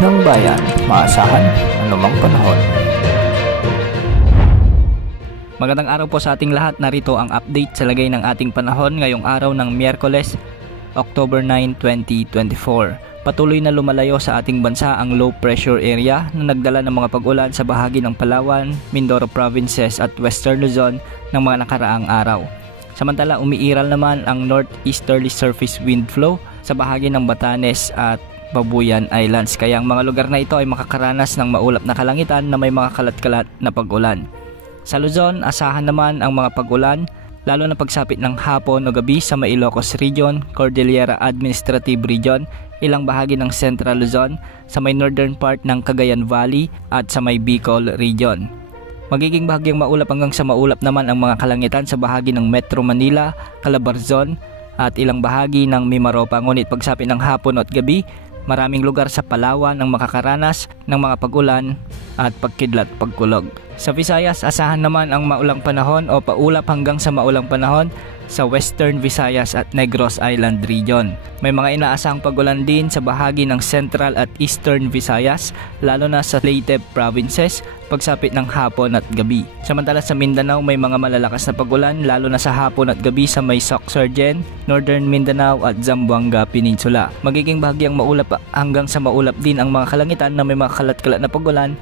ng bayan, maasahan anumang panahon. Magandang araw po sa ating lahat. Narito ang update sa lagay ng ating panahon ngayong araw ng Miyerkules, October 9, 2024. Patuloy na lumalayo sa ating bansa ang low pressure area na nagdala ng mga pag-ulan sa bahagi ng Palawan, Mindoro Provinces at Western Luzon ng mga nakaraang araw. Samantala, umiiral naman ang northeasterly surface wind flow sa bahagi ng Batanes at Babuyan Islands, kaya ang mga lugar na ito ay makakaranas ng maulap na kalangitan na may mga kalat-kalat na pag-ulan. Sa Luzon, asahan naman ang mga pag-ulan lalo na pagsapit ng hapon o gabi sa may Ilocos Region, Cordillera Administrative Region, ilang bahagi ng Central Luzon, sa may northern part ng Cagayan Valley at sa may Bicol Region. Magiging bahagyang maulap hanggang sa maulap naman ang mga kalangitan sa bahagi ng Metro Manila, Calabarzon at ilang bahagi ng Mimaropa. Ngunit pagsapit ng hapon at gabi, maraming lugar sa Palawan ang makakaranas ng mga pag-ulan at pagkidlat-pagkulog. Sa Visayas, asahan naman ang maulang panahon o paulap hanggang sa maulang panahon sa Western Visayas at Negros Island Region. May mga inaasahang pag-ulan din sa bahagi ng Central at Eastern Visayas, lalo na sa Leyte Provinces, pagsapit ng hapon at gabi. Samantala sa Mindanao, may mga malalakas na pag-ulan lalo na sa hapon at gabi sa may Sorsogon, Northern Mindanao at Zamboanga Peninsula. Magiging bahagyang maulap hanggang sa maulap din ang mga kalangitan na may mga kalat-kalat na pag-ulan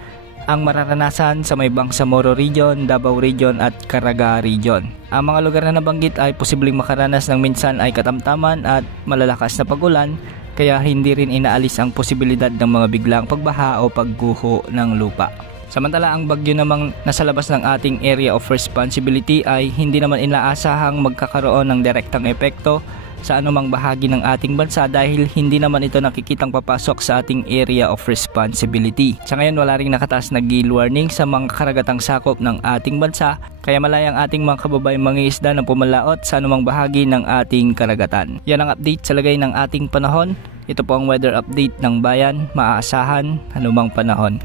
ang mararanasan sa may Bangsamoro Region, Davao Region at Caraga Region. Ang mga lugar na nabanggit ay posibleng makaranas ng minsan ay katamtaman at malalakas na pag-ulan, kaya hindi rin inaalis ang posibilidad ng mga biglang pagbaha o pagguho ng lupa. Samantala, ang bagyo namang nasa labas ng ating area of responsibility ay hindi naman inaasahang magkakaroon ng direktang epekto sa anumang bahagi ng ating bansa dahil hindi naman ito nakikitang papasok sa ating area of responsibility. Sa ngayon, wala ring nakataas na gale warning sa mga karagatang sakop ng ating bansa, kaya malayang ating mga kababayang mangingisda na pumalaot sa anumang bahagi ng ating karagatan. Yan ang update sa lagay ng ating panahon. Ito po ang weather update ng bayan, maaasahan anumang panahon.